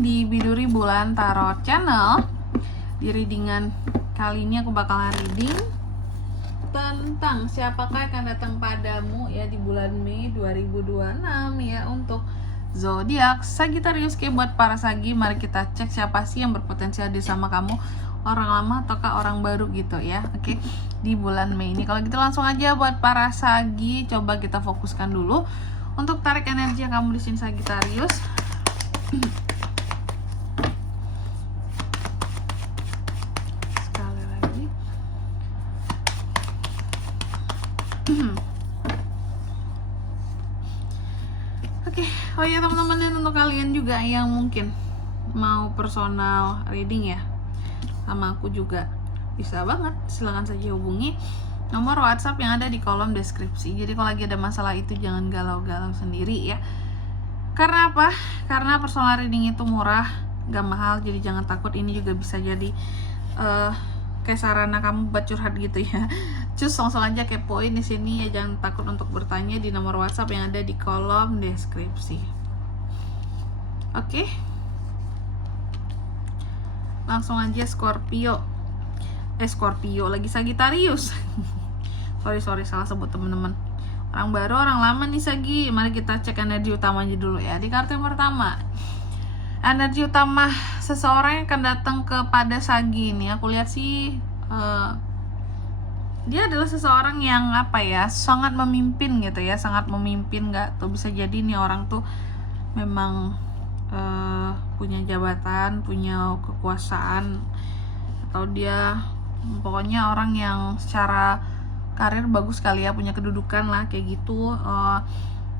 di Biduri Bulan Tarot Channel. Di readingan kali ini aku bakalan reading tentang siapakah yang akan datang padamu ya di bulan Mei 2026 ya untuk zodiak Sagittarius. Buat para Sagi, mari kita cek siapa sih yang berpotensi hadir sama kamu, orang lama ataukah orang baru gitu ya. Oke, di bulan Mei ini. Kalau gitu langsung aja buat para Sagi, coba kita fokuskan dulu untuk tarik energi yang kamu di sini Sagittarius. Sekali lagi. Oke, oh ya teman-teman, dan untuk kalian juga yang mungkin mau personal reading ya sama aku juga bisa banget, silahkan saja hubungi nomor WhatsApp yang ada di kolom deskripsi. Jadi kalau lagi ada masalah itu jangan galau-galau sendiri ya. Karena apa? Karena personal reading itu murah, gak mahal, jadi jangan takut. Ini juga bisa jadi kayak sarana kamu buat curhat gitu ya. Cus langsung aja kepoin di sini ya, jangan takut untuk bertanya di nomor WhatsApp yang ada di kolom deskripsi. Oke. Langsung aja Scorpio lagi Sagittarius. sorry salah sebut teman-teman. Orang baru, orang lama nih Sagi. Mari kita cek energi utamanya dulu ya. Di kartu yang pertama, energi utama seseorang yang akan datang kepada Sagi ini, aku lihat sih dia adalah seseorang yang apa ya, sangat memimpin gitu ya, sangat memimpin. Nggak tuh, bisa jadi nih orang tuh memang punya jabatan, punya kekuasaan, atau dia pokoknya orang yang secara karir bagus kali ya, punya kedudukan lah kayak gitu.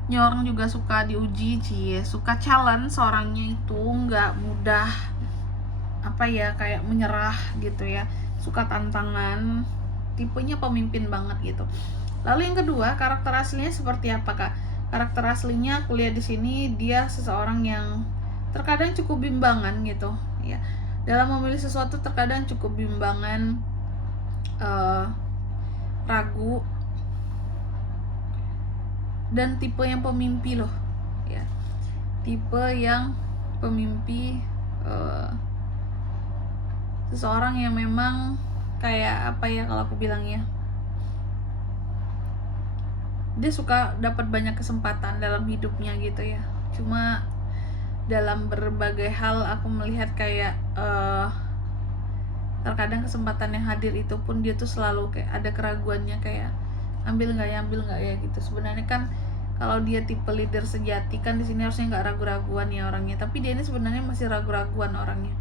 Ini orang juga suka diuji suka challenge. Orangnya itu nggak mudah apa ya, kayak menyerah gitu ya, suka tantangan, tipenya pemimpin banget gitu. Lalu yang kedua, karakter aslinya seperti apa Kak? Karakter aslinya aku lihat di sini dia seseorang yang terkadang cukup bimbangan gitu ya. Dalam memilih sesuatu terkadang cukup bimbangan, ragu, dan tipe yang pemimpi loh ya. Tipe yang pemimpi, seseorang yang memang kayak apa ya kalau aku bilang ya, dia suka dapat banyak kesempatan dalam hidupnya gitu ya. Cuma dalam berbagai hal aku melihat kayak terkadang kesempatan yang hadir itu pun dia tuh selalu kayak ada keraguannya, kayak ambil nggak ya gitu. Sebenarnya kan kalau dia tipe leader sejati kan di sini harusnya nggak ragu-raguan ya orangnya, tapi dia ini sebenarnya masih ragu-raguan orangnya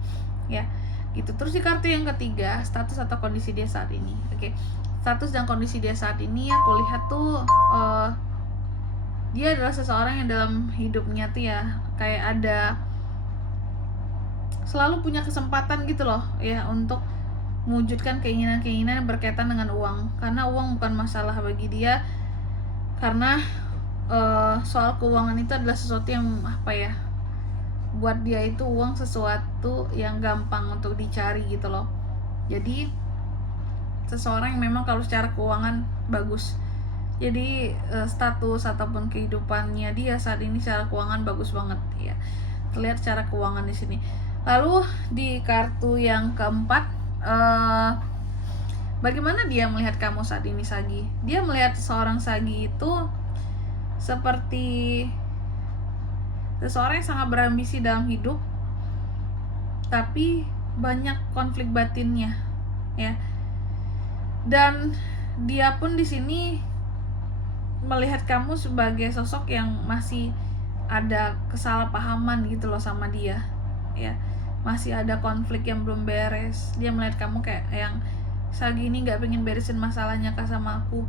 ya gitu. Terus di kartu yang ketiga, status atau kondisi dia saat ini. Oke, status dan kondisi dia saat ini aku lihat tuh dia adalah seseorang yang dalam hidupnya tuh ya kayak ada selalu punya kesempatan gitu loh ya untuk mewujudkan keinginan-keinginan yang berkaitan dengan uang. Karena uang bukan masalah bagi dia, karena soal keuangan itu adalah sesuatu yang apa ya, buat dia itu uang sesuatu yang gampang untuk dicari gitu loh. Jadi seseorang yang memang kalau secara keuangan bagus, jadi status ataupun kehidupannya dia saat ini secara keuangan bagus banget ya, terlihat secara keuangan di sini. Lalu di kartu yang keempat, bagaimana dia melihat kamu saat ini Sagi? Dia melihat seorang Sagi itu seperti seseorang yang sangat berambisi dalam hidup, tapi banyak konflik batinnya ya. Dan dia pun di sini melihat kamu sebagai sosok yang masih ada kesalahpahaman gitu loh sama dia ya, masih ada konflik yang belum beres. Dia melihat kamu kayak yang Sagi ini nggak pengen beresin masalahnya Kak sama aku,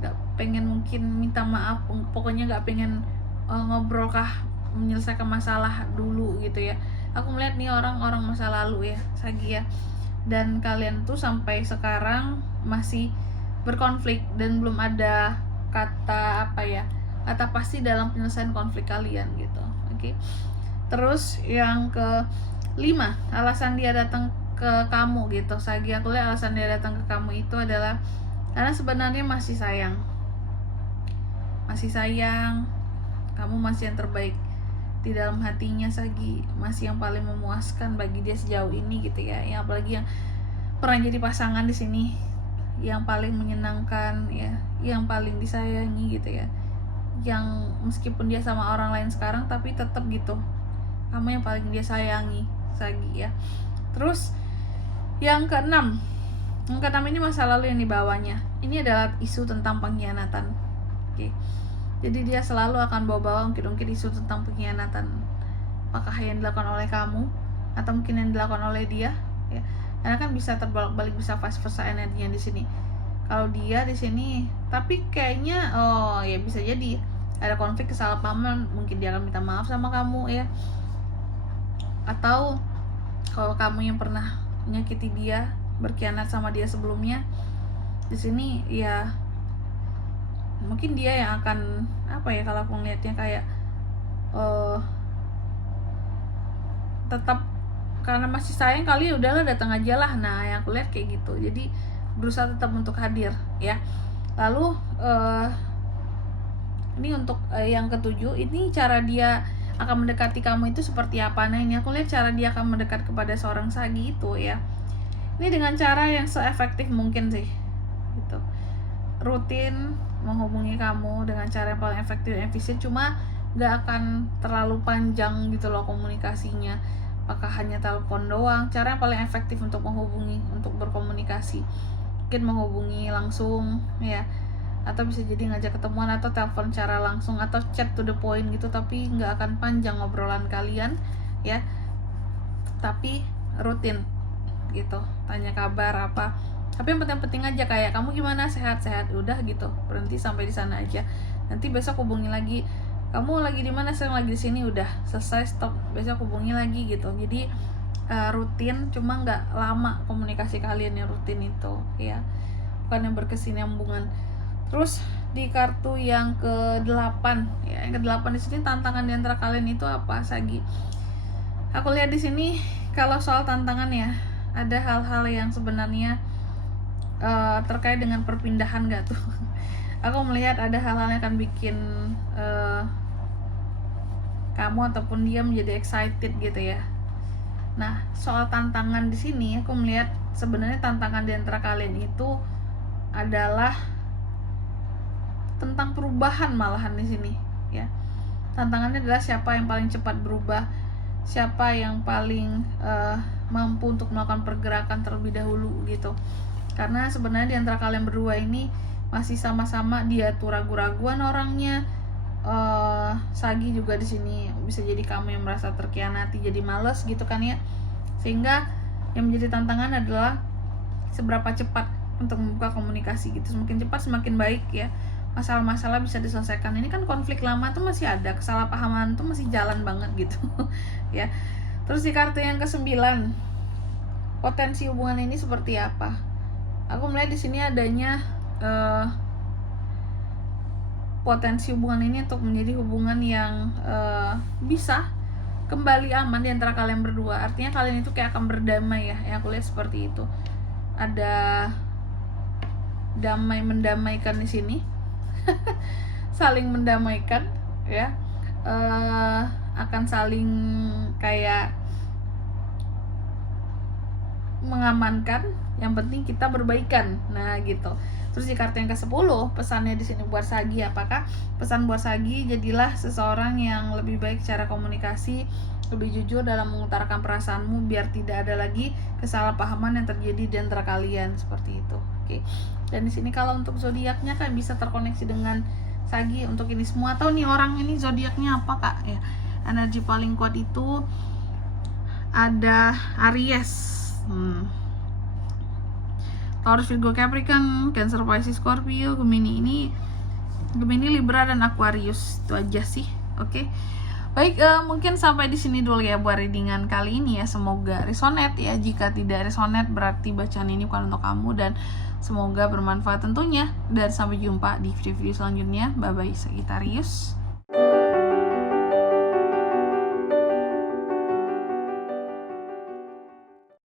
nggak pengen mungkin minta maaf, pokoknya nggak pengen ngobrol kah, menyelesaikan masalah dulu gitu ya. Aku melihat nih orang masa lalu ya Sagi ya, dan kalian tuh sampai sekarang masih berkonflik dan belum ada kata apa ya, kata pasti dalam penyelesaian konflik kalian gitu. Oke. Terus yang kelima, alasan dia datang ke kamu gitu Sagi. Aku lihat alasan dia datang ke kamu itu adalah karena sebenarnya masih sayang, kamu masih yang terbaik di dalam hatinya Sagi masih yang paling memuaskan bagi dia sejauh ini gitu ya. Yang apalagi yang pernah jadi pasangan di sini, yang paling menyenangkan ya, yang paling disayangi gitu ya. Yang meskipun dia sama orang lain sekarang tapi tetap gitu, kamu yang paling dia sayangi Sagi ya. Terus yang keenam ini masa lalu yang dibawanya. Ini adalah isu tentang pengkhianatan. Oke. Jadi dia selalu akan bawa-bawa ungkit-ungkit isu tentang pengkhianatan. Apakah yang dilakukan oleh kamu atau mungkin yang dilakukan oleh dia ya. Karena kan bisa terbolak-balik, bisa vice versa energinya di sini. Kalau dia di sini, tapi kayaknya ya bisa jadi ada konflik, kesalahpahaman, mungkin dia akan minta maaf sama kamu ya. Atau kalau kamu yang pernah menyakiti dia, berkhianat sama dia sebelumnya, di sini ya mungkin dia yang akan apa ya, kalau aku ngeliatnya kayak tetap karena masih sayang kali ya udahlah datang aja lah. Nah yang aku lihat kayak gitu, jadi berusaha tetap untuk hadir ya. Lalu ini untuk yang ketujuh, ini cara dia akan mendekati kamu itu seperti apa. Nah ini aku lihat cara dia akan mendekat kepada seorang Sagi itu ya, ini dengan cara yang se-efektif mungkin sih gitu. Rutin menghubungi kamu dengan cara yang paling efektif dan efisien, cuma gak akan terlalu panjang gitu loh komunikasinya. Apakah hanya telepon doang? Cara yang paling efektif untuk menghubungi, untuk berkomunikasi, mungkin menghubungi langsung ya, atau bisa jadi ngajak ketemuan atau telepon secara langsung atau chat to the point gitu, tapi nggak akan panjang obrolan kalian ya, tapi rutin gitu, tanya kabar apa, tapi yang penting-penting aja kayak kamu gimana, sehat-sehat, udah gitu, berhenti sampai di sana aja. Nanti besok hubungi lagi, kamu lagi di mana, saya lagi di sini, udah selesai, stop, besok hubungi lagi gitu. Jadi rutin, cuma nggak lama komunikasi kalian yang rutin itu ya, bukan yang berkesinambungan. Terus di kartu yang ke-8 ya, yang ke-8 di sini tantangan di antara kalian itu apa Sagi? Aku lihat di sini kalau soal tantangan ya, ada hal-hal yang sebenarnya terkait dengan perpindahan gak tuh? Aku melihat ada hal-hal yang akan bikin kamu ataupun dia menjadi excited gitu ya. Nah, soal tantangan di sini aku melihat sebenarnya tantangan di antara kalian itu adalah tentang perubahan malahan di sini ya. Tantangannya adalah siapa yang paling cepat berubah, siapa yang paling mampu untuk melakukan pergerakan terlebih dahulu gitu. Karena sebenarnya di antara kalian berdua ini masih sama-sama, dia tuh ragu-raguan orangnya. Sagi juga di sini bisa jadi kamu yang merasa terkhianati, jadi males gitu kan ya. Sehingga yang menjadi tantangan adalah seberapa cepat untuk membuka komunikasi gitu. Semakin cepat semakin baik ya, masalah-masalah bisa diselesaikan. Ini kan konflik lama tuh masih ada, kesalahpahaman tuh masih jalan banget gitu ya. Terus di kartu yang ke-9, potensi hubungan ini seperti apa? Aku melihat di sini adanya potensi hubungan ini untuk menjadi hubungan yang bisa kembali aman di antara kalian berdua. Artinya kalian itu kayak akan berdamai ya. Yang aku lihat seperti itu. Ada damai mendamaikan di sini. Saling mendamaikan ya. Akan saling kayak mengamankan, yang penting kita berbaikan. Nah gitu. Terus di kartu yang ke-10, pesannya di sini buat Sagi, apakah pesan buat Sagi? Jadilah seseorang yang lebih baik secara komunikasi, lebih jujur dalam mengutarakan perasaanmu, biar tidak ada lagi kesalahpahaman yang terjadi di antara kalian, seperti itu. Oke. Dan di sini kalau untuk zodiaknya kan bisa terkoneksi dengan Sagi untuk ini semua. Atau nih orang ini zodiaknya apa Kak? Ya. Energi paling kuat itu ada Aries, Taurus, Virgo, Capricorn, Cancer, Pisces, Scorpio, Gemini, Libra dan Aquarius. Itu aja sih. Oke. Baik, mungkin sampai di sini dulu ya buat readingan kali ini ya. Semoga resonate ya. Jika tidak resonate berarti bacaan ini bukan untuk kamu, dan semoga bermanfaat tentunya. Dan sampai jumpa di video-video selanjutnya. Bye bye Sagittarius.